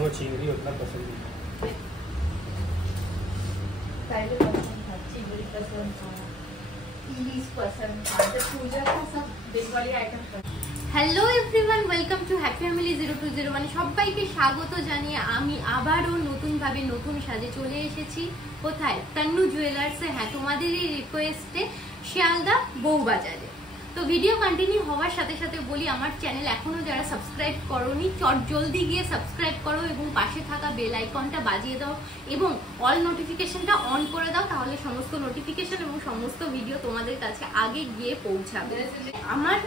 वो चिंगड़ी उतना पसंद नहीं। पहले पसंद था, चिंगड़ी पसंद था, इलिश पसंद था, तो पूजा का सब बेंगली आइटम पसंद। Hello everyone, welcome to happy family 020। মানে সবাইকে স্বাগত জানিয়ে আমি আবারও নতুনভাবে নতুন সাজে চলে এসেছি। কোথায়? তান্নু জুয়েলার্সে। হ্যাঁ, তোমাদেরই রিকোয়েস্টে শিয়ালদা বউবাজারে। তো ভিডিও কন্টিনিউ হওয়ার সাথে সাথে বলি, আমার চ্যানেল এখনো যারা সাবস্ক্রাইব করোনি চট জলদি গিয়ে সাবস্ক্রাইব করো এবং পাশে থাকা বেল আইকনটা বাজিয়ে দাও এবং অল নোটিফিকেশনটা অন করে দাও, তাহলে সমস্ত নোটিফিকেশন এবং সমস্ত ভিডিও তোমাদের কাছে আগে গিয়ে পৌঁছাবে। আমার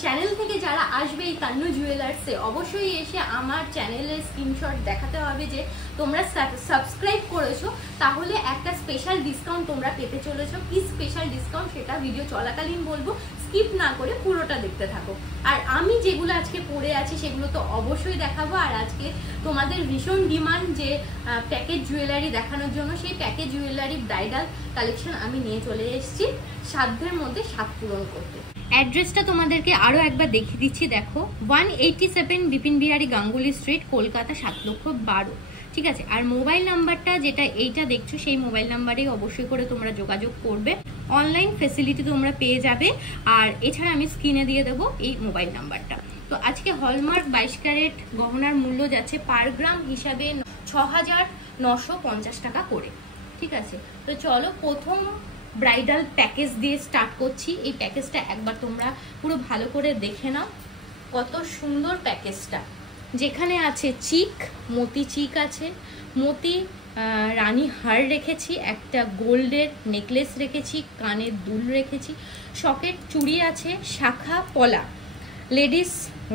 চ্যানেল থেকে যারা আসবে এই তান্নু জুয়েলার্সে, অবশ্যই এসে আমার চ্যানেলের স্ক্রিনশট দেখাতে হবে যে তোমরা সাবস্ক্রাইব করেছো, তাহলে একটা স্পেশাল ডিসকাউন্ট তোমরা পেতে চলেছো। কি স্পেশাল ডিসকাউন্ট সেটা ভিডিও চলাকালীন বলবো, স্কিপ না করে পুরোটা দেখতে থাকো। আর আমি যেগুলো আজকে পরে আছি সেগুলো তো অবশ্যই দেখাবো। আর আজকে তোমাদের ভীষণ ডিমান্ড যে প্যাকেজ জুয়েলারি দেখানোর জন্য, সেই প্যাকেজ জুয়েলারি ব্রাইডাল কালেকশন আমি নিয়ে চলে এসেছি সাধ্যের মধ্যে স্বাদ পূরণ করতে। অ্যাড্রেসটা তোমাদেরকে আরও একবার দেখিয়ে দিচ্ছি, দেখো 187 বিপিন বিহারী গাঙ্গুলি স্ট্রিট, কলকাতা 7,12,000। ঠিক আছে। আর মোবাইল নাম্বারটা যেটা এইটা দেখছো, সেই মোবাইল নাম্বারে অবশ্যই করে তোমরা যোগাযোগ করবে। অনলাইন ফেসিলিটি তোমরা পেয়ে যাবে। আর এছাড়া আমি স্ক্রিনে দিয়ে দেবো এই মোবাইল নাম্বারটা। তো আজকে হলমার্ক 22 ক্যারেট গহনার মূল্য যাচ্ছে পার গ্রাম হিসাবে 6,950 টাকা করে। ঠিক আছে। তো চলো প্রথম ব্রাইডাল প্যাকেজ দিয়ে স্টার্ট করছি। এই প্যাকেজটা একবার তোমরা পুরো ভালো করে দেখে নাও, কত সুন্দর প্যাকেজটা। যেখানে আছে চিক, মতি চিক আছে, মতি রানী হার রেখেছি, একটা গোল্ডের নেকলেস রেখেছি, কানের দুল রেখেছি, সকেট চুড়ি আছে, শাখা পলা, লেডিস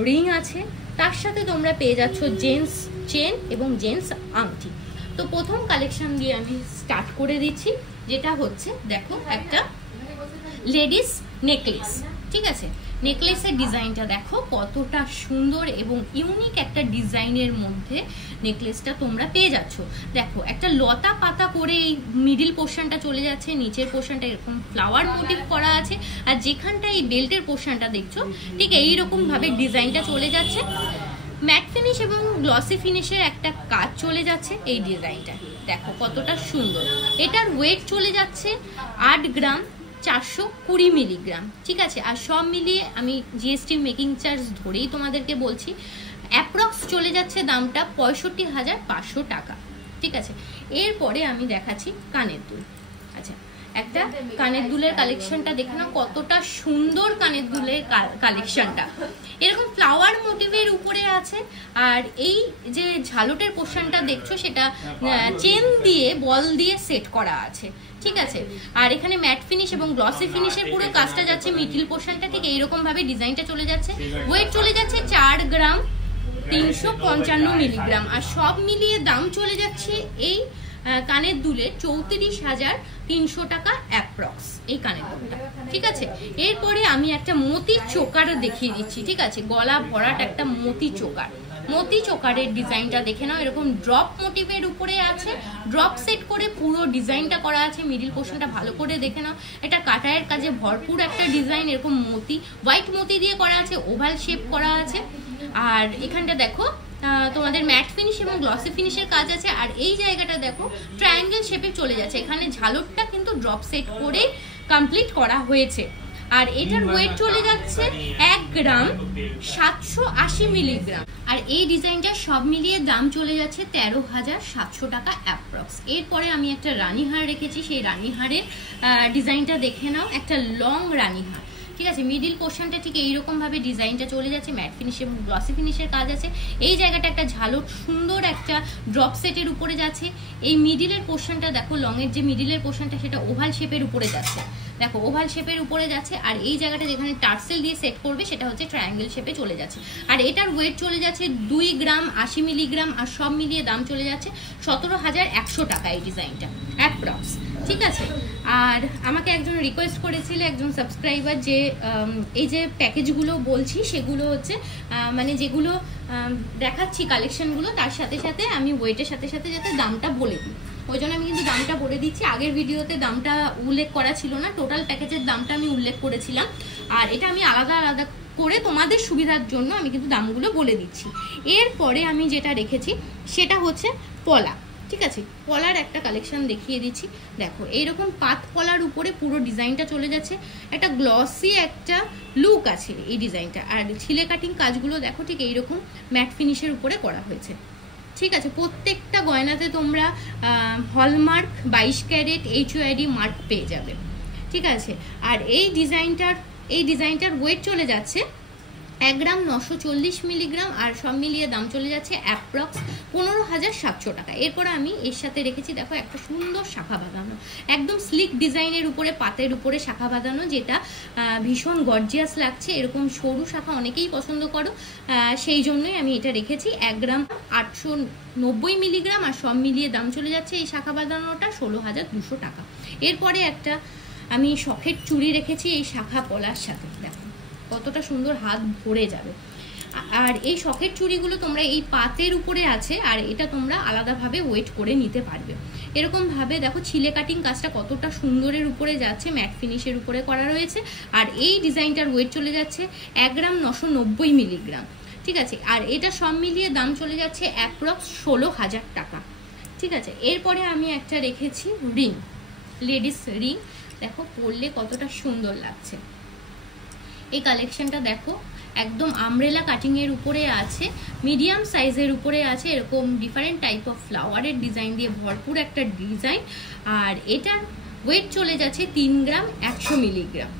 রিং আছে, তার সাথে তোমরা পেয়ে যাচ্ছ জেন্টস চেন এবং জেন্টস আংটি। তো প্রথম কালেকশন দিয়ে আমি স্টার্ট করে দিচ্ছি, যেটা হচ্ছে দেখো একটা লেডিস নেকলেস। ঠিক আছে। নেকলেসের ডিজাইনটা দেখো কতটা সুন্দর এবং ইউনিক একটা ডিজাইনের মধ্যে নেকলেসটা তোমরা পেয়ে যাচ্ছ। দেখো একটা লতা পাতা করে এই মিডিল পোর্শনটা চলে যাচ্ছে, নিচের পোর্শনটা এরকম ফ্লাওয়ার মোটিভ করা আছে, আর যেখানটা এই বেল্টের পোর্শনটা দেখছো ঠিক এইরকম ভাবে ডিজাইনটা চলে যাচ্ছে। ম্যাট ফিনিশ এবং গ্লসি ফিনিশের একটা কাজ চলে যাচ্ছে এই ডিজাইনটা। দেখো কতটা সুন্দর। এটার ওয়েট চলে যাচ্ছে 8 গ্রাম 420 মিলিগ্রাম। ঠিক আছে। আর সব মিলিয়ে আমি জিএসটি মেকিং চার্জ ধরেই তোমাদেরকে বলছি, অ্যাপ্রক্স চলে যাচ্ছে দামটা 65,500 টাকা। ঠিক আছে। এরপরে আমি দেখাচ্ছি কানের দুল। আচ্ছা, একটা কানের দুলের কালেকশনটা দেখে নাও, কতটা সুন্দর কানের দুলের কালেকশনটা। এরকম ফ্লাওয়ার মোটিভের উপরে আছে। আর এই যে ঝালটের পোর্শনটা দেখছো সেটা চেন দিয়ে বল দিয়ে সেট করা আছে। ঠিক আছে। আর এখানে ম্যাট ফিনিশ এবং গ্লসি ফিনিশের পুরো কাজটা যাচ্ছে, মিডল পোর্শনটা ঠিক এইরকম ভাবে ডিজাইনটা চলে যাচ্ছে। ওয়েট চলে যাচ্ছে 4 গ্রাম 355 মিলিগ্রাম। আর সব মিলিয়ে দাম চলে যাচ্ছে এই কানের দুলের 34,300 টাকা অ্যাপ্রক্স এই কানের দুলটা। ঠিক আছে। এরপরে আমি একটা মতি চোকার দেখিয়ে দিচ্ছি। ঠিক আছে। গলা ভরাট একটা মতি চোকার। মতি চোকারের ডিজাইনটা দেখে নাও, এরকম ড্রপ মোটিভের উপরে আছে, ড্রপ সেট করে পুরো ডিজাইনটা করা আছে। মিডিল পোর্শনটা ভালো করে দেখে নাও, এটা কাটায়ের কাজে ভরপুর একটা ডিজাইন, এরকম মতি হোয়াইট মতি দিয়ে করা আছে, ওভাল শেপ করা আছে। আর এখানটা দেখো তোমাদের ম্যাট ফিনিশ এবং গ্লসি ফিনিশের কাজ আছে। আর এই জায়গাটা দেখো ট্রায়াঙ্গেল শেপে চলে যাচ্ছে, এখানে ঝালরটা কিন্তু ড্রপ সেট করে কমপ্লিট করা হয়েছে। আর এটার ওয়েট চলে যাচ্ছে 1 গ্রাম 780 মিলিগ্রাম। আর এই ডিজাইনটা সব মিলিয়ে দাম চলে যাচ্ছে 13,700 টাকা অ্যাপ্রক্স। এরপরে আমি একটা রানীহার রেখেছি, সেই রানীহারের ডিজাইনটা দেখে নাও, একটা লং রানীহার। ঠিক আছে। মিডিল পোর্শনটা ঠিক এইরকম ভাবে ডিজাইনটা চলে যাচ্ছে, ম্যাট ফিনিশ এবং গ্লসি ফিনিশের কাজ আছে। এই জায়গাটা একটা ঝালট সুন্দর একটা ড্রপ সেটের উপরে যাচ্ছে। এই মিডিলের পোর্শনটা দেখো, লং এর যে মিডিলের পোর্শনটা সেটা ওভাল শেপের উপরে যাচ্ছে। দেখো ওভাল শেপের উপরে যাচ্ছে। আর এই জায়গাটা যেখানে টার্সেল দিয়ে সেট করবে সেটা হচ্ছে ট্রায়াঙ্গেল শেপে চলে যাচ্ছে। আর এটার ওয়েট চলে যাচ্ছে 2 গ্রাম 80 মিলিগ্রাম। আর সব মিলিয়ে দাম চলে যাচ্ছে 17,100 টাকা এই ডিজাইনটা অ্যাপ্রক্স। ঠিক আছে। আর আমাকে একজন রিকোয়েস্ট করেছিল, একজন সাবস্ক্রাইবার, যে এই যে প্যাকেজগুলো বলছি সেগুলো হচ্ছে মানে যেগুলো দেখাচ্ছি কালেকশনগুলো, তার সাথে সাথে আমি ওয়েটের সাথে সাথে যাতে দামটা বলে দিই। ওই জন্য আমি কিন্তু দামটা বলে দিচ্ছি। আগের ভিডিওতে দামটা উল্লেখ করা ছিল না, টোটাল প্যাকেজের দামটা আমি উল্লেখ করেছিলাম। আর এটা আমি আলাদা আলাদা করে তোমাদের সুবিধার জন্য আমি কিন্তু দামগুলো বলে দিচ্ছি। এরপরে আমি যেটা রেখেছি সেটা হচ্ছে পলা, ঠিক আছে, পলার একটা কালেকশন দেখিয়ে দিচ্ছি। দেখো এইরকম পাত পলার উপরে পুরো ডিজাইনটা চলে যাচ্ছে, একটা গ্লসি একটা লুক আছে এই ডিজাইনটা। আর ছিলে কাটিং কাজগুলো দেখো ঠিক এইরকম ম্যাট ফিনিশের উপরে করা হয়েছে, ঠিক আছে। প্রত্যেকটা গয়নাতে তোমরা হলমার্ক 22 ক্যারেট HOID মার্ক পেয়ে যাবে, ঠিক আছে। আর এই ডিজাইনটার ওয়েট চলে যাচ্ছে 1 গ্রাম 940 মিলিগ্রাম, আর সব মিলিয়ে দাম চলে যাচ্ছে অ্যাপ্রক্স 15,700 টাকা। এরপর আমি এর সাথে রেখেছি দেখো একটা সুন্দর শাখা বাঁধানো, একদম স্লিক ডিজাইনের উপরে পাতের উপরে শাখা বাঁধানো, যেটা ভীষণ গর্জিয়াস লাগছে। এরকম সরু শাখা অনেকেই পছন্দ করো, সেই জন্যই আমি এটা রেখেছি 1 গ্রাম 890 মিলিগ্রাম, আর সব মিলিয়ে দাম চলে যাচ্ছে এই শাখা বাঁধানোটা 16,200 টাকা। এরপরে একটা আমি শখের চুড়ি রেখেছি এই শাখা পলার সাথে, দেখো কতটা সুন্দর, হাত ভরে যাবে। আর এই শখের চুড়িগুলো তোমরা এই পাতের উপরে আছে, আর এটা তোমরা আলাদাভাবে ওয়েট করে নিতে পারবে। এরকম ভাবে দেখো ছিলে কাটিং কাজটা কতটা সুন্দরের উপরে যাচ্ছে, ম্যাট ফিনিশের উপরে করা রয়েছে। আর এই ডিজাইনটার ওয়েট চলে যাচ্ছে 1 গ্রাম 990 মিলিগ্রাম, ঠিক আছে। আর এটা সব মিলিয়ে দাম চলে যাচ্ছে অ্যাপ্রক্স 16,000 টাকা, ঠিক আছে। এরপরে আমি একটা রেখেছি রিং, লেডিস রিং, দেখো পরলে কতটা সুন্দর লাগছে। এই কালেকশনটা দেখো একদম আমব্রেলা কাটিং এর উপরে আছে, মিডিয়াম সাইজের উপরে আছে, এরকম ডিফারেন্ট টাইপ অফ ফ্লাওয়ারের ডিজাইন দিয়ে ভরপুর একটা ডিজাইন। আর এটার ওয়েট চলে যাচ্ছে 3 গ্রাম 100 মিলিগ্রাম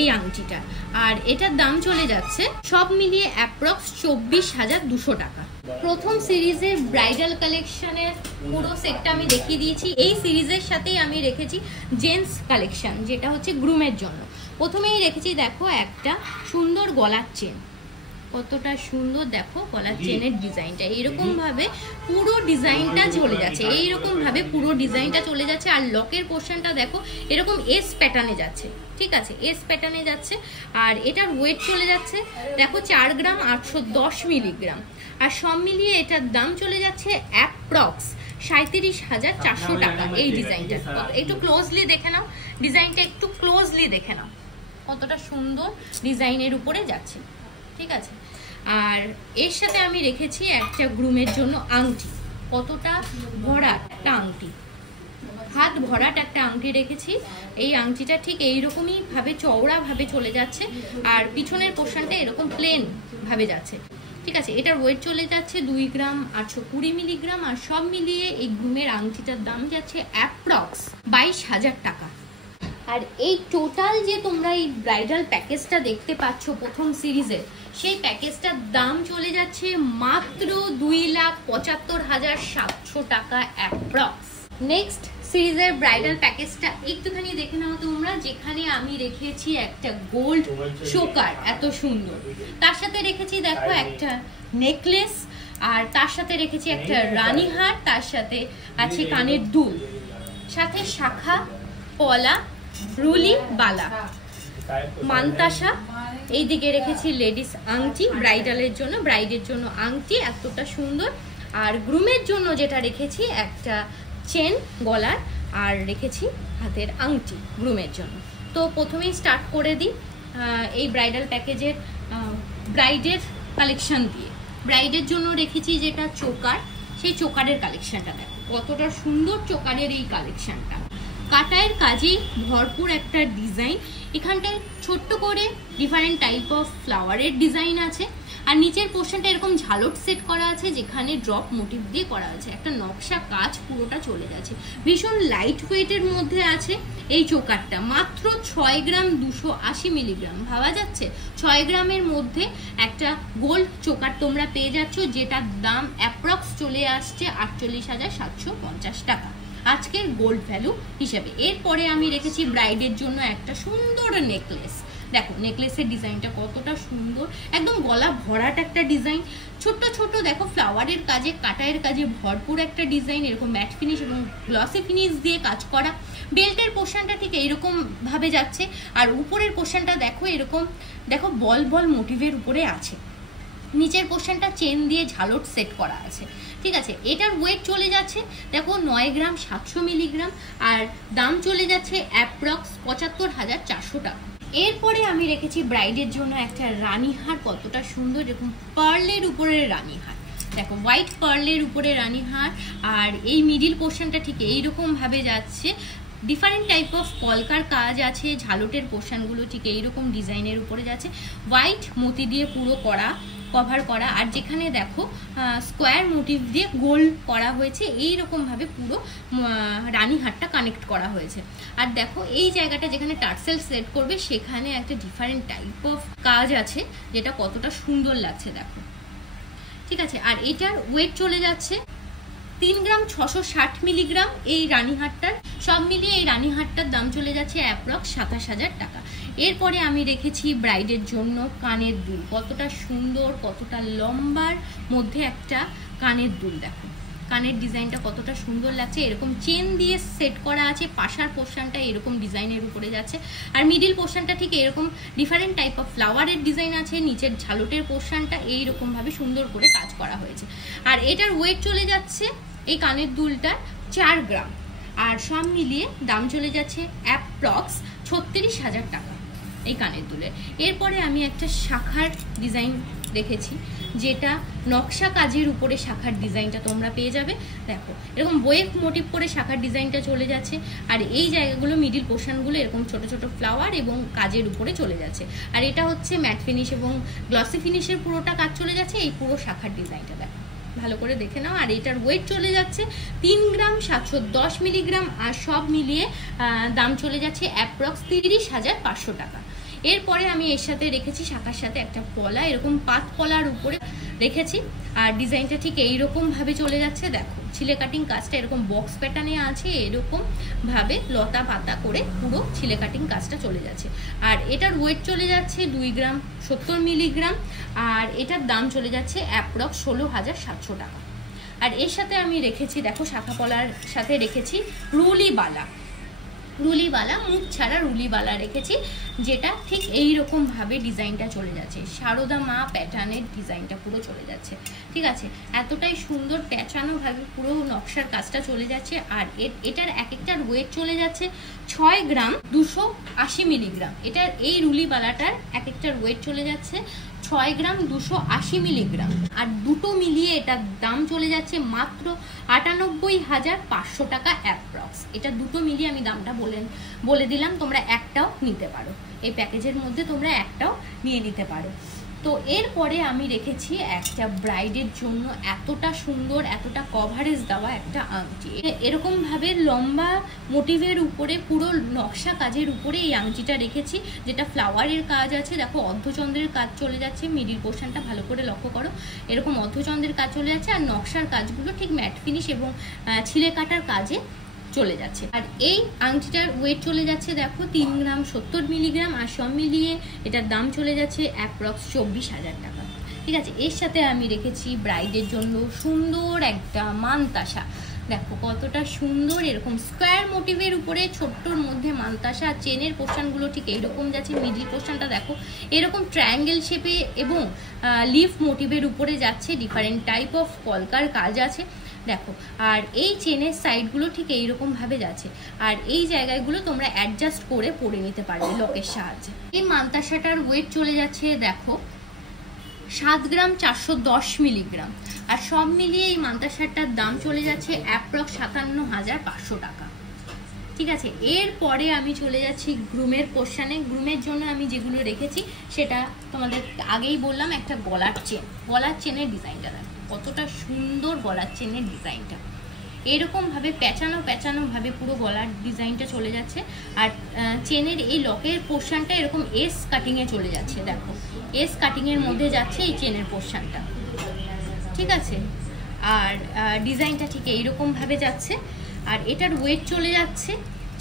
এই আংটিটা, আর এটার দাম চলে যাচ্ছে সব মিলিয়ে অ্যাপ্রক্স 24,200 টাকা। প্রথম সিরিজের ব্রাইডাল কালেকশনের পুরো সেটটা আমি দেখিয়ে দিয়েছি। এই সিরিজের সাথেই আমি রেখেছি জেন্টস কালেকশন, যেটা হচ্ছে গ্রুমের জন্য। প্রথমেই রেখেছি দেখো একটা সুন্দর গলার চেন, কতটা সুন্দর দেখো গলার চেনের ডিজাইনটা, এইরকম ভাবে পুরো ডিজাইনটা চলে যাচ্ছে, এইরকম ভাবে পুরো ডিজাইনটা চলে যাচ্ছে। আর লকের পোর্শনটা দেখো এরকম এস প্যাটার্নে যাচ্ছে, ঠিক আছে, এস প্যাটার্নে যাচ্ছে। আর এটার ওয়েট চলে যাচ্ছে দেখো 4 গ্রাম 810 মিলিগ্রাম, আর সব মিলিয়ে এটার দাম চলে যাচ্ছে অ্যাপ্রক্স 37,400 টাকা। এই ডিজাইনটা একটু ক্লোজলি দেখে নাও, ডিজাইনটা একটু ক্লোজলি দেখে নাও, কতটা সুন্দর ডিজাইনের উপরে যাচ্ছে, ঠিক আছে। আর এর সাথে আমি রেখেছি একটা গ্রুমের জন্য আংটি, কতটা ভরাট একটা আংটি, হাত ভরাট একটা আংটি রেখেছি। এই আংটিটা ঠিক এইরকমই ভাবে চওড়া ভাবে চলে যাচ্ছে, আর পিছনের পোর্শনটা এরকম প্লেন ভাবে যাচ্ছে, ঠিক আছে। এটার ওয়েট চলে যাচ্ছে 2 গ্রাম 820 মিলিগ্রাম, আর সব মিলিয়ে এই গ্রুমের আংটিটার দাম যাচ্ছে অ্যাপ্রক্স 22,000 টাকা। আর এই টোটাল যে তোমরা এই ব্রাইডাল প্যাকেজটা দেখতে পাচ্ছ প্রথম সিরিজে, সেই প্যাকেজটার দাম চলে যাচ্ছে মাত্র 2,75,700 টাকা অ্যাপ্রক্স। নেক্সট সিরিজের ব্রাইডাল প্যাকেজটা একটুখানি দেখে নাও তোমরা, যেখানে আমি রেখেছি একটা গোল্ড চোকার এত সুন্দর, তার সাথে রেখেছি দেখো একটা নেকলেস, আর তার সাথে রেখেছি একটা রানীহার, তার সাথে আছে কানের দুল, সাথে শাখা পলা, রুলি, বালা, মান্তাসা। এইদিকে রেখেছি লেডিস আংটি, ব্রাইডালের জন্য, ব্রাইডের জন্য আংটি এতটা সুন্দর। আর গ্রুমের জন্য যেটা রেখেছি একটা চেন গলার, আর রেখেছি হাতের আংটি গ্রুমের জন্য। তো প্রথমেই স্টার্ট করে দিই এই ব্রাইডাল প্যাকেজের ব্রাইডের কালেকশন দিয়ে। ব্রাইডের জন্য রেখেছি যেটা চোকার, সেই চোকারের কালেকশনটা দেখো কতটা সুন্দর চোকারের এই কালেকশনটা, কাটায়ের কাজে ভরপুর একটা ডিজাইন। এখানটায় ছোট্ট করে ডিফারেন্ট টাইপ অফ ফ্লাওয়ারের ডিজাইন আছে, আর নিচের পোর্শনটা এরকম ঝালট সেট করা আছে, যেখানে ড্রপ মোটিভ দিয়ে করা আছে, একটা নকশা কাজ পুরোটা চলে যাচ্ছে। ভীষণ লাইট ওয়েটের মধ্যে আছে এই চোকারটা, মাত্র 6 গ্রাম 280 মিলিগ্রাম। ভাবা যাচ্ছে 6 গ্রামের মধ্যে একটা গোল্ড চোকার তোমরা পেয়ে যাচ্ছ, যেটার দাম অ্যাপ্রক্স চলে আসছে 48,750 টাকা আজকের গোল্ড ভ্যালু হিসেবে। এরপরে আমি রেখেছি ব্রাইডের জন্য একটা সুন্দর নেকলেস, দেখো নেকলেসের ডিজাইনটা কতটা সুন্দর, একদম গলা ভরাট একটা ডিজাইন, ছোট ছোট দেখো ফ্লাওয়ারের কাজে কাটায়ের কাজে ভরপুর একটা ডিজাইন, এরকম ম্যাট ফিনিশ এবং গ্লসি ফিনিশ দিয়ে কাজ করা। বেল্টের পোর্শনটা ঠিক এরকম ভাবে যাচ্ছে, আর উপরের পোর্শনটা দেখো এরকম দেখো বল বল মোটিভের উপরে আছে, নিচের পোর্শনটা চেন দিয়ে ঝালট সেট করা আছে, ঠিক আছে। এটার ওয়েট চলে যাচ্ছে দেখো 9 গ্রাম 700 মিলিগ্রাম, আর দাম চলে যাচ্ছে অ্যাপ্রক্স 75,400 টাকা। এরপরে আমি রেখেছি ব্রাইডের জন্য একটা রানীহার, কতটা সুন্দর, এরকম পার্লের উপরে রানীহার। দেখো হোয়াইট পার্লের উপরে রানীহার, আর এই মিডিল পোর্শনটা ঠিক এইরকম ভাবে যাচ্ছে, ডিফারেন্ট টাইপ অফ কলকার কাজ আছে, ঝালটের পোর্শনগুলো ঠিক এইরকম ডিজাইনের উপরে যাচ্ছে, হোয়াইট মতি দিয়ে পুরো কভার করা, আর যেখানে দেখো স্কোয়ার মোটিভ দিয়ে গোল করা হয়েছে, এইরকম ভাবে পুরো রানীহারটা কানেক্ট করা হয়েছে। আর দেখো এই জায়গাটা যেখানে টার্সেল সেট করবে সেখানে একটা ডিফারেন্ট টাইপ অফ কাজ আছে, যেটা কতটা সুন্দর লাগছে দেখো। ঠিক আছে, আর এটার ওয়েট চলে যাচ্ছে 3 গ্রাম 660 মিলিগ্রাম এই রানীহারটার। সব মিলিয়ে এই রানীহারটার দাম চলে যাচ্ছে অ্যাপ্রক্স 27,000 টাকা। এরপরে আমি রেখেছি ব্রাইডের জন্য কানের দুল, কতটা সুন্দর, কতটা লম্বার মধ্যে একটা কানের দুল। দেখো কানের ডিজাইনটা কতটা সুন্দর লাগছে, এরকম চেন দিয়ে সেট করা আছে, পাশার পোর্শনটা এরকম ডিজাইনের উপরে যাচ্ছে, আর মিডিল পোর্শনটা ঠিক এরকম ডিফারেন্ট টাইপ অফ ফ্লাওয়ারের ডিজাইন আছে, নিচের ঝালটের পোর্শনটা এইরকম ভাবে সুন্দর করে কাজ করা হয়েছে। আর এটার ওয়েট চলে যাচ্ছে এই কানের দুলটার 4 গ্রাম, আর সব মিলিয়ে দাম চলে যাচ্ছে অ্যাপ্রক্স 36,000 টাকা এই কানের দুলের। এরপরে আমি একটা শাখার ডিজাইন রেখেছি, যেটা নকশা কাজের উপরে শাখার ডিজাইনটা তোমরা পেয়ে যাবে। দেখো এরকম ওয়েভ মোটিভ করে শাখার ডিজাইনটা চলে যাচ্ছে, আর এই জায়গাগুলো মিডিল পোর্শনগুলো এরকম ছোট ছোট ফ্লাওয়ার এবং কাজের উপরে চলে যাচ্ছে, আর এটা হচ্ছে ম্যাট ফিনিশ এবং গ্লসি ফিনিশের পুরোটা কাজ চলে যাচ্ছে এই পুরো শাখার ডিজাইনটা। দেখো ভালো করে দেখে নাও। আর এটার ওয়েট চলে যাচ্ছে 3 গ্রাম 710 মিলিগ্রাম, আর সব মিলিয়ে দাম চলে যাচ্ছে অ্যাপ্রক্স 30,500 টাকা। এরপরে আমি এর সাথে রেখেছি শাখার সাথে একটা পলা, এরকম পাত পলার উপরে রেখেছি, আর ডিজাইনটা ঠিক এইরকম ভাবে চলে যাচ্ছে। দেখো ছিলে কাটিং কাজটা এরকম বক্স প্যাটার্নে আছে, এরকম ভাবে লতা পাতা করে পুরো ছিলে কাটিং কাজটা চলে যাচ্ছে। আর এটার ওয়েট চলে যাচ্ছে 2 গ্রাম 70 মিলিগ্রাম, আর এটার দাম চলে যাচ্ছে অ্যাপ্রক্স 16,700 টাকা। আর এর সাথে আমি রেখেছি, দেখো শাখা পলার সাথে রেখেছি রুলিবালা, মুখ ছাড়া রুলিবালা রেখেছি, যেটা ঠিক এইরকম ভাবে ডিজাইনটা চলে যাচ্ছে, সারদা মা প্যাটার্নের ডিজাইনটা পুরো চলে যাচ্ছে। ঠিক আছে, এতটাই সুন্দর প্যাঁচানো ভাবে পুরো নকশার কাজটা চলে যাচ্ছে। আর এটার এক একটার ওয়েট চলে যাচ্ছে 6 গ্রাম 280 মিলিগ্রাম। এটার এই রুলিবালাটার এক একটার ওয়েট চলে যাচ্ছে 6 গ্রাম 280 মিলিগ্রাম, আর দুটো মিলিয়ে এটার দাম চলে যাচ্ছে মাত্র 98,500 টাকা অ্যাপ্রক্স। এটা দুটো মিলিয়ে আমি দামটা বলে দিলাম, তোমরা একটাও নিতে পারো, এই প্যাকেজের মধ্যে তোমরা একটাও নিয়ে নিতে পারো। তো এরপরে আমি রেখেছি একটা ব্রাইডের জন্য এতটা সুন্দর, এতটা কভারেজ দেওয়া একটা আংটি, এরকম ভাবে লম্বা মোটিভের উপরে পুরো নকশা কাজের উপরে এই আংটিটা রেখেছি, যেটা ফ্লাওয়ারের কাজ আছে। দেখো অর্ধচন্দ্রের কাজ চলে যাচ্ছে, মিডিল পোর্শনটা ভালো করে লক্ষ্য করো, এরকম অর্ধচন্দ্রের কাজ চলে যাচ্ছে, আর নকশার কাজগুলো ঠিক ম্যাট ফিনিশ এবং ছিলে কাটার কাজে চলে যাচ্ছে। আর এই আংটিটার ওয়েট চলে যাচ্ছে দেখো 3 গ্রাম 70 মিলিগ্রাম, আর সব মিলিয়ে এটার দাম চলে যাচ্ছে অ্যাপ্রক্স 24,000 টাকা। ঠিক আছে, এর সাথে আমি রেখেছি ব্রাইডের জন্য সুন্দর একটা মানতাসা। দেখো কতটা সুন্দর, এরকম স্কোয়ার মোটিভের উপরে ছোট্টর মধ্যে মানতাসা, চেনের পোর্শনগুলো ঠিক এইরকম যাচ্ছে, মিডিল পোর্শনটা দেখো এরকম ট্রায়াঙ্গেল শেপে এবং লিফ মোটিভের উপরে যাচ্ছে, ডিফারেন্ট টাইপ অফ কলকার কাজ আছে দেখো। আর এই চেনের সাইডগুলো ঠিক এইরকম ভাবে যাচ্ছে, আর এই জায়গাগুলো তোমরা অ্যাডজাস্ট করে পরে নিতে পারবে লকের সাহায্যে। এই মানতাসাটার ওয়েট চলে যাচ্ছে দেখো 7 গ্রাম 410 মিলিগ্রাম, আর সব মিলিয়ে এই মানতাসাটার দাম চলে যাচ্ছে অ্যাপ্রক্স 57,500 টাকা। ঠিক আছে, এরপরে আমি চলে যাচ্ছি গ্রুমের পোর্শনে। গ্রুমের জন্য আমি যেগুলো রেখেছি সেটা তোমাদের আগেই বললাম, একটা গলার চেনের ডিজাইনটা দেখো কতটা সুন্দর, গলার চেনের ডিজাইনটা এরকম ভাবে প্যাঁচানো ভাবে পুরো গলার ডিজাইনটা চলে যাচ্ছে, আর চেনের এই লকের পোর্শনটা এরকম এস কাটিং এ চলে যাচ্ছে। দেখো এস কাটিং এর মধ্যে যাচ্ছে এই চেনের পোর্শনটা। ঠিক আছে, আর ডিজাইনটা ঠিক এইরকম ভাবে যাচ্ছে, আর এটার ওয়েট চলে যাচ্ছে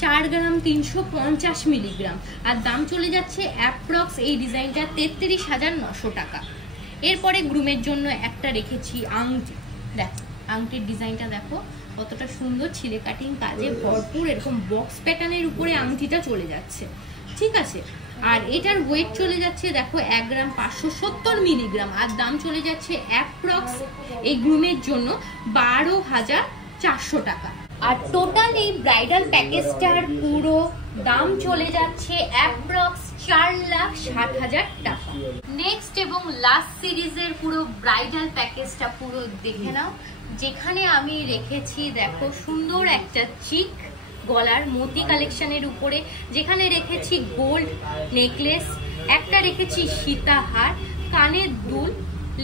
4 গ্রাম 350 মিলিগ্রাম, আর দাম চলে যাচ্ছে অ্যাপ্রক্স এই ডিজাইনটা 33,900 টাকা। এরপরে গ্রুমের জন্য একটা রেখেছি আংটি। দেখো আংটির ডিজাইনটা দেখো কতটা সুন্দর, ছিলে কাটিং কাজে ভরপুর, এরকম বক্স প্যাটার্নের উপরে আংটিটা চলে যাচ্ছে। ঠিক আছে, আর এটার ওয়েট চলে যাচ্ছে দেখো 1 গ্রাম 570 মিলিগ্রাম, আর দাম চলে যাচ্ছে অ্যাপ্রক্স এই গ্রুমের জন্য 12,400 টাকা। আর টোটাল এই ব্রাইডাল প্যাকেজটার পুরো দাম চলে যাচ্ছে অ্যাপ্রক্স 4,60,000 টাকা। নেক্সট এবং লাস্ট সিরিজের পুরো ব্রাইডাল প্যাকেজটা পুরো দেখে নাও, যেখানে আমি রেখেছি দেখো সুন্দর একটা চিক গলার মতি কালেকশনের উপরে, যেখানে রেখেছি গোল্ড নেকলেস, একটা রেখেছি সীতাহার, কানের দুল,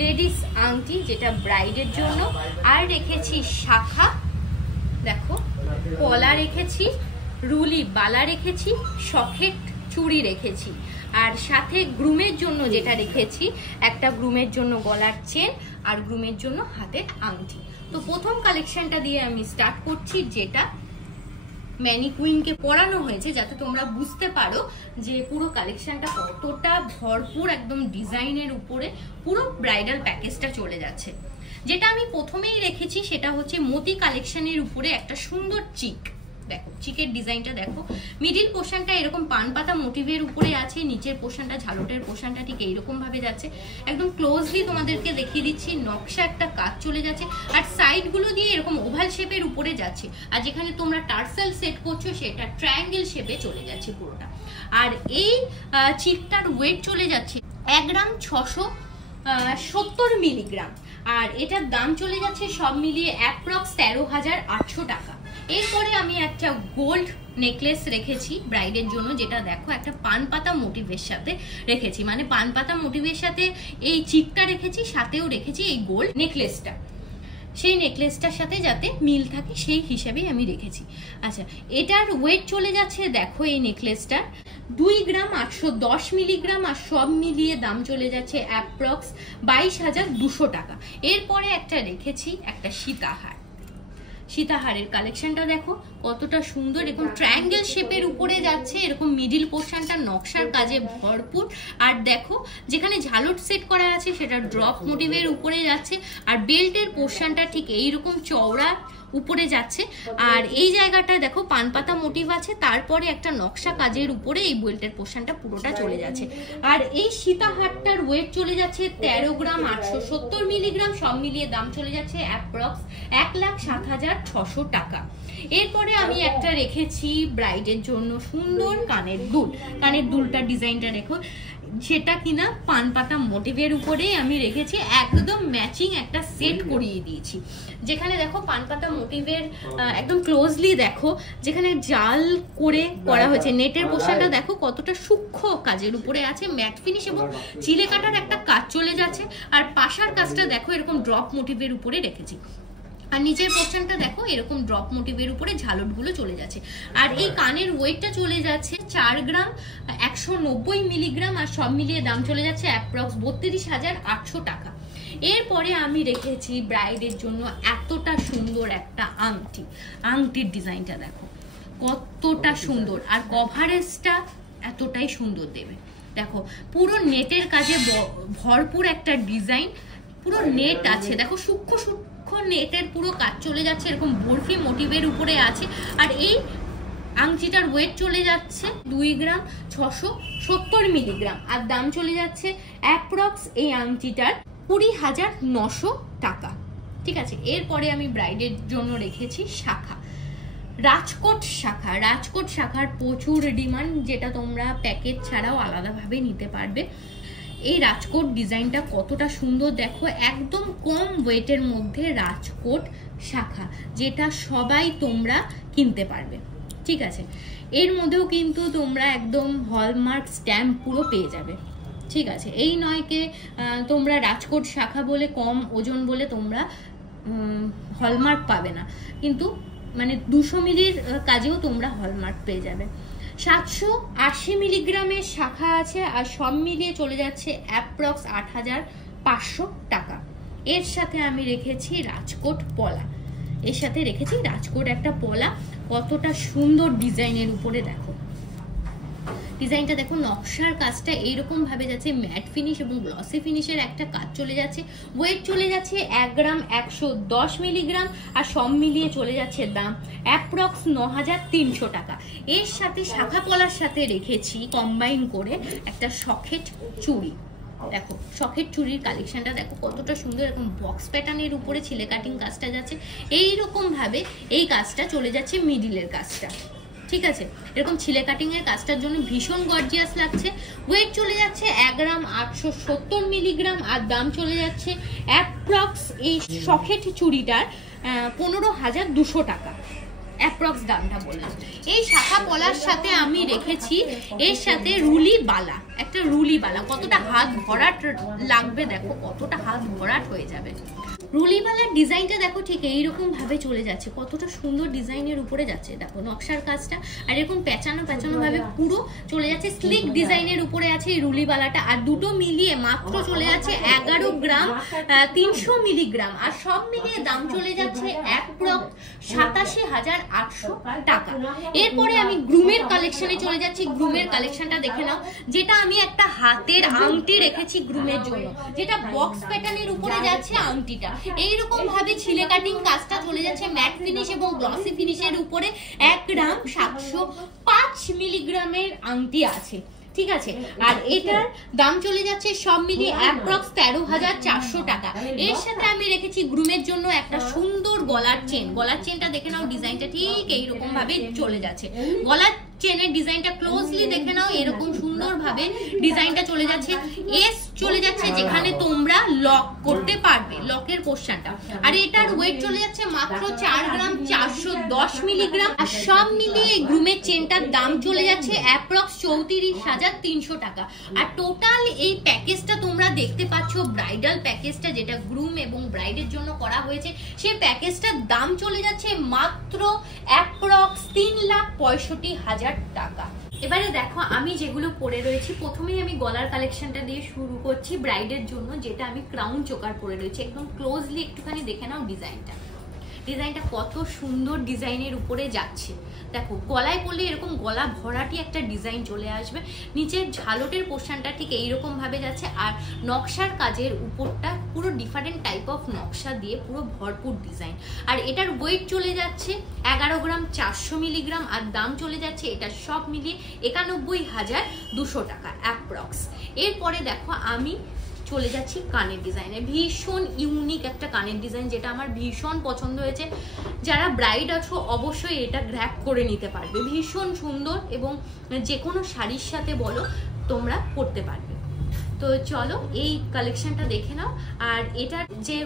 লেডিস আংটি যেটা ব্রাইডের জন্য, আর রেখেছি শাখা দেখো, পলা রেখেছি, রুলি বালা রেখেছি, সকেট চুড়ি রেখেছি, আর সাথে গ্রুমের জন্য যেটা রেখেছি একটা গ্রুমের জন্য গলার চেন আর গ্রুমের জন্য হাতের আংটি। তো প্রথম কালেকশনটা দিয়ে আমি স্টার্ট করছি, যেটা ম্যানিকুইনকে পরানো হয়েছে, যাতে তোমরা বুঝতে পারো যে পুরো কালেকশনটা কতটা ভরপুর, একদম ডিজাইনের উপরে পুরো ব্রাইডাল প্যাকেজটা চলে যাচ্ছে। যেটা আমি প্রথমেই রেখেছি সেটা হচ্ছে মতি কালেকশনের উপরে একটা সুন্দর চিক, দেখো চিকের ডিজাইনটা দেখো, মিডিল পোর্শনটা এরকম পান পাতা মোটিভের উপরে আছে, নিচের পোর্শনটা ঝালটের পোর্শনটা ঠিক এইরকম ভাবে যাচ্ছে, একদম ক্লোজলি তোমাদেরকে দেখিয়ে দিচ্ছি, নকশা একটা কাজ চলে যাচ্ছে, আর সাইড গুলো দিয়ে এরকম ওভাল শেপের উপরে যাচ্ছে, আর যেখানে তোমরা টার্সেল সেট করছো সেটা ট্রায়াঙ্গেল শেপে চলে যাচ্ছে পুরোটা। আর এই চিকটার ওয়েট চলে যাচ্ছে 1 গ্রাম 670 মিলিগ্রাম, আর এটার দাম চলে যাচ্ছে সব মিলিয়ে অ্যাপ্রক্স 13,800 টাকা। এরপরে আমি একটা গোল্ড নেকলেস রেখেছি ব্রাইডের জন্য, যেটা দেখো একটা পান পাতা মোটিভের সাথে রেখেছি, মানে পান পাতা মোটিভের সাথে এই চিকটা রেখেছি, সাথেও রেখেছি এই গোল্ড নেকলেসটা, সেই নেকলেসটার সাথে যাতে মিল থাকে সেই হিসাবেই আমি রেখেছি। আচ্ছা, এটার ওয়েট চলে যাচ্ছে দেখো এই নেকলেসটার 2 গ্রাম 810 মিলিগ্রাম, আর সব মিলিয়ে দাম চলে যাচ্ছে অ্যাপ্রক্স 22,200 টাকা। এরপরে একটা রেখেছি একটা সীতাহার, সীতাহারের কালেকশনটা দেখো কতটা সুন্দর, এরকম ট্রায়াঙ্গেল শেপের উপরে যাচ্ছে, এরকম মিডিল পোর্শনটা নকশার কাজে ভরপুর, আর দেখো যেখানে ঝালট সেট করা আছে সেটা ড্রপ মোটিভের উপরে যাচ্ছে, আর বেল্টের পোর্শনটা ঠিক এইরকম চওড়া উপরে যাচ্ছে, আর এই জায়গাটা দেখো পান পাতা মোটিভ আছে, তারপরে একটা নকশা কাজের উপরে এই বেল্টের পোর্শনটা পুরোটা চলে যাচ্ছে। আর এই সীতাহারটার ওয়েট চলে যাচ্ছে 13 গ্রাম 870 মিলিগ্রাম, সব মিলিয়ে দাম চলে যাচ্ছে অ্যাপ্রক্স 1,07,600 টাকা। এরপরে আমি একটা রেখেছি ব্রাইডের জন্য সুন্দর কানের দুল, কানের দুলটার ডিজাইনটা দেখো, সেটা কিনা পান পাতা মোটিভের উপরেই আমি রেখেছি, একদম ম্যাচিং একটা সেট করিয়ে দিয়েছি, যেখানে দেখো পান পাতা মোটিভের একদম ক্লোজলি দেখো যেখানে জাল করে করা হয়েছে, নেটের পোর্শনটা দেখো কতটা সূক্ষ্ম কাজের উপরে আছে, ম্যাট ফিনিশ এবং চিলে কাটার একটা কাজ চলে যাচ্ছে, আর পাশার কাজটা দেখো এরকম ড্রপ মোটিভের উপরে রেখেছি, আর নিচের পোর্শনটা দেখো এরকম ড্রপ মোটিভের উপরে ঝালটগুলো চলে যাচ্ছে। আর এই কানের ওয়েটটা চলে যাচ্ছে 4 গ্রাম 190 মিলিগ্রাম, আর সব মিলিয়ে দাম চলে যাচ্ছে অ্যাপ্রক্স 32,800 টাকা। এরপরে আমি রেখেছি ব্রাইডের জন্য এতটা সুন্দর একটা আংটি, আংটির ডিজাইনটা দেখো কতটা সুন্দর, আর কভারেজটা এতটাই সুন্দর দেবে, দেখো পুরো নেটের কাজে ভরপুর একটা ডিজাইন, পুরো নেট আছে দেখো, সূক্ষ্ম সূক্ষ্ম নেটের পুরো কাজ চলে যাচ্ছে, এরকম বরফি মোটিভের উপরে আছে, আর এই আংটিটার ওয়েট চলে যাচ্ছে 2 গ্রাম 670 মিলিগ্রাম, আর দাম চলে যাচ্ছে অ্যাপ্রক্স এই আংটিটার 20,900 টাকা। ঠিক আছে, এরপরে আমি ব্রাইডের জন্য রেখেছি শাখা, রাজকোট শাখা, রাজকোট শাখার প্রচুর ডিমান্ড, যেটা তোমরা প্যাকেট ছাড়াও আলাদাভাবে নিতে পারবে। এই রাজকোট ডিজাইনটা কতটা সুন্দর দেখো, একদম কম ওয়েটের মধ্যে রাজকোট শাখা, যেটা সবাই তোমরা কিনতে পারবে। ঠিক আছে, এর মধ্যেও কিন্তু তোমরা একদম হলমার্ক স্ট্যাম্প পুরো পেয়ে যাবে। ঠিক আছে, এই নয় কে তোমরা রাজকোট শাখা বলে কম ওজন বলে তোমরা হলমার্ক পাবে না, কিন্তু মানে 200 মিলির কাজেও তোমরা হলমার্ক পেয়ে যাবে। 780 মিলিগ্রামের শাখা আছে, আর সব মিলিয়ে চলে যাচ্ছে অ্যাপ্রক্স 8,500 টাকা। এর সাথে আমি রেখেছি রাজকোট পলা, এর সাথে রেখেছি রাজকোট একটা পলা, কতটা সুন্দর ডিজাইনের উপরে দেখো, ডিজাইনটা দেখো, নকশার কাজটা এইরকম ভাবে যাচ্ছে, ম্যাট ফিনিশ এবং গ্লসি ফিনিশের একটা কাজ চলে যাচ্ছে, ওয়েট চলে যাচ্ছে 1 গ্রাম 110 মিলিগ্রাম, আর সব মিলিয়ে চলে যাচ্ছে দাম অ্যাপ্রক্স 9,300 টাকা। এর সাথে শাখা পলার সাথে রেখেছি কম্বাইন করে একটা সকেট চুড়ি, দেখো সকেট চুড়ির কালেকশনটা দেখো কতটা সুন্দর, এরকম বক্স প্যাটার্নের উপরে ছিলে কাটিং কাজটা যাচ্ছে, এইরকম ভাবে এই কাজটা চলে যাচ্ছে, মিডিলের কাজটা ঠিক আছে, এরকম ছিলে কাটিং এর কাজটার জন্য ভীষণ গর্জিয়াস লাগছে। ওয়েট চলে যাচ্ছে 1 গ্রাম 870 মিলিগ্রাম, আর দাম চলে যাচ্ছে অ্যাপ্রক্স এই সকেট চুড়িটার 15,200 টাকা অ্যাপ্রক্স দামটা বললাম। এই শাখা পলার সাথে আমি রেখেছি এর সাথে রুলি বালা, একটা রুলি বালা। কতটা হাত ভরাট লাগবে দেখো, কতটা হাত ভরাট হয়ে যাবে। রুলিবালার ডিজাইনটা দেখো ঠিক এইরকম ভাবে চলে যাচ্ছে, কতটা সুন্দর ডিজাইনের উপরে যাচ্ছে দেখো নকশার কাজটা, আর এরকম পেঁচানো পেঁচানো ভাবে পুরো চলে যাচ্ছে, স্লিক ডিজাইনের উপরে আছে এই রুলিবালাটা। আর দুটো মিলিয়ে মাত্র চলে যাচ্ছে 11 গ্রাম 300 মিলিগ্রাম, আর সব মিলিয়ে দাম চলে যাচ্ছে অ্যাপ্রক্স 87,800 টাকা। এরপরে আমি গ্রুমের কালেকশনে চলে যাচ্ছি। গ্রুমের কালেকশনটা দেখে নাও, যেটা আমি একটা হাতের আংটি রেখেছি গ্রুমের জন্য, যেটা বক্স প্যাটার্নের উপরে যাচ্ছে আংটিটা। এইরকম ভাবে ছিলে কাটিং কাজটা চলে যাচ্ছে ম্যাট ফিনিশ এবং গ্লসি ফিনিশের উপরে। 1 গ্রাম 705 মিলিগ্রামের আংটি আছে, ঠিক আছে। আর এটার দাম চলে যাচ্ছে সব মিলিয়ে অ্যাপ্রক্স 13,400 টাকা। এর সাথে আমি রেখেছি গ্রুমের জন্য একটা সুন্দর গলার চেন। গলার চেনটা দেখে নাও, ডিজাইনটা ঠিক এইরকম ভাবে চলে যাচ্ছে। গলার চেনের ডিজাইনটা ক্লোজলি দেখে নাও, এরকম সুন্দর ভাবে ডিজাইনটা চলে যাচ্ছে। এস চলে যাচ্ছে যেখানে তোমরা লক করতে পারবে, লকের পোর্শনটা। আর এটার ওয়েট চলে যাচ্ছে মাত্র 4 গ্রাম 410 মিলিগ্রাম। আর সব মিলিয়ে গ্রুমের চেনটার দাম চলে যাচ্ছে অ্যাপ্রক্স 34,300 টাকা। আর টোটাল এই প্যাকেজটা তোমরা দেখতে পাচ্ছ, ব্রাইডাল প্যাকেজটা যেটা গ্রুম এবং ব্রাইডের জন্য করা হয়েছে, সেই প্যাকেজটার দাম চলে যাচ্ছে মাত্র অ্যাপ্রক্স 3,65,000 টাকা। এবারে দেখো আমি যেগুলো পরে রয়েছি, প্রথমেই আমি গলার কালেকশনটা দিয়ে শুরু করছি ব্রাইডের জন্য, যেটা আমি ক্রাউন চোকার পরে রয়েছি। একদম ক্লোজলি একটুখানি দেখে নাও ডিজাইনটা, ডিজাইনটা কত সুন্দর ডিজাইনের উপরে যাচ্ছে। দেখো গলায় পরলে এরকম গলা ভরাটি একটা ডিজাইন চলে আসবে, নিচের ঝালটের পোর্শনটা ঠিক এইরকম ভাবে যাচ্ছে, আর নকশার কাজের উপরটা পুরো ডিফারেন্ট টাইপ অফ নকশা দিয়ে পুরো ভরপুর ডিজাইন। আর এটার ওয়েট চলে যাচ্ছে 11 গ্রাম 400 মিলিগ্রাম, আর দাম চলে যাচ্ছে এটা সব মিলিয়ে 91,200 টাকা অ্যাপ্রক্স। এরপরে দেখো আমি চলে যাচ্ছি কানের ডিজাইনে। ভীষণ ইউনিক একটা কানের ডিজাইন, যেটা আমার ভীষণ পছন্দ হয়েছে। যারা ব্রাইড আছো অবশ্যই এটা গ্র্যাব করে নিতে পারবে, ভীষণ সুন্দর এবং যে কোনো শাড়ির সাথে বলো তোমরা পরতে পারবে। তো চলো এই কালেকশনটা দেখে নাও। আর এটার যে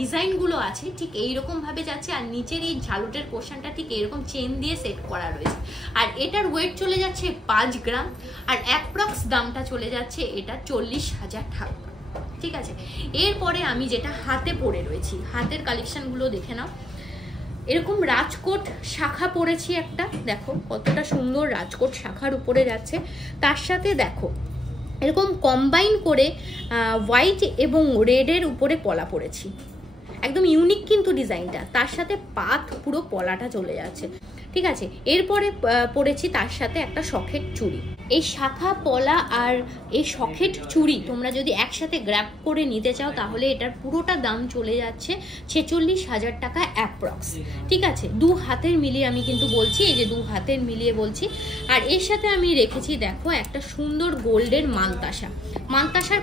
ডিজাইনগুলো আছে ঠিক এইরকম ভাবে যাচ্ছে, আর নিচের এই ঝালটের পোর্শনটা ঠিক এইরকম চেন দিয়ে সেট করা রয়েছে। আর এটার ওয়েট চলে যাচ্ছে 5 গ্রাম, আর অ্যাপ্রক্স দামটা চলে যাচ্ছে এটা 40,000 টাকা, ঠিক আছে। এরপরে আমি যেটা হাতে পরে রয়েছি, হাতের কালেকশনগুলো দেখে নাও। এরকম রাজকোট শাখা পরেছি একটা, দেখো কতটা সুন্দর রাজকোট শাখার উপরে যাচ্ছে। তার সাথে দেখো এরকম কম্বাইন করে হোয়াইট এবং রেডের উপরে পলা পরেছি, একদম ইউনিক কিন্তু ডিজাইনটা। তার সাথে পাত পুরো পলাটা চলে যাচ্ছে, ঠিক আছে। এরপরে পরেছি তার সাথে একটা সকেট চুড়ি। এই শাখা পলা আর এই সকেট চুড়ি তোমরা যদি একসাথে গ্র্যাব করে নিতে চাও, তাহলে এটার পুরোটা দাম চলে যাচ্ছে 46,000 টাকা অ্যাপ্রক্স, ঠিক আছে। 2 হাতের মিলিয়ে আমি কিন্তু বলছি, এই যে 2 হাতের মিলিয়ে বলছি। আর এর সাথে আমি রেখেছি দেখো একটা সুন্দর গোল্ডের মানতাসা। মানতাসার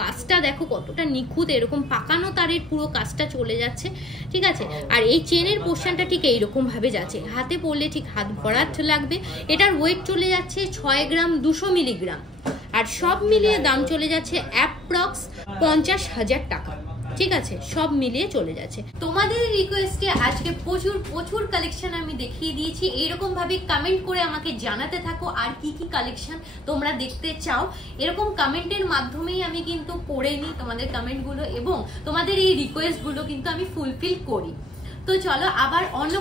কাজটা দেখো কতটা নিখুঁত, এরকম পাকানো তারের পুরো কাজটা চলে যাচ্ছে, ঠিক আছে। আর এই চেনের পোর্শনটা ঠিক এইরকম ভাবে যাচ্ছে, হাতে পরলে ঠিক হাত ভরাট লাগবে। এটার ওয়েট চলে যাচ্ছে 6 গ্রাম 200 মিলিগ্রাম, আর সব মিলিয়ে দাম চলে যাচ্ছে অ্যাপ্রক্স 50,000 টাকা, ঠিক আছে। সব মিলিয়ে চলে যাচ্ছে। তোমাদের রিকোয়েস্টে আজকে প্রচুর প্রচুর কালেকশন আমি দেখিয়ে দিয়েছি। এইরকম ভাবে কমেন্ট করে আমাকে জানাতে থাকো আর কি কি কালেকশন তোমরা দেখতে চাও। এরকম কমেন্টের মাধ্যমেই আমি কিন্তু পড়ে নিই তোমাদের কমেন্টগুলো, এবং তোমাদের এই রিকোয়েস্টগুলো কিন্তু আমি ফুলফিল করি। তো চলো আবার অন্য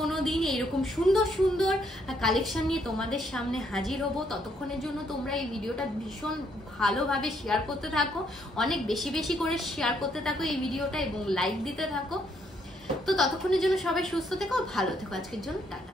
কোনো দিন এরকম সুন্দর সুন্দর কালেকশন নিয়ে তোমাদের সামনে হাজির হব। ততক্ষণের জন্য তোমরা এই ভিডিওটা ভীষণ ভালোভাবে শেয়ার করতে থাকো, অনেক বেশি বেশি করে শেয়ার করতে থাকো এই ভিডিওটা, এবং লাইক দিতে থাকো। তো ততক্ষণের জন্য সবাই সুস্থ থেকো, ভালো থেকো। আজকের জন্য টাটা।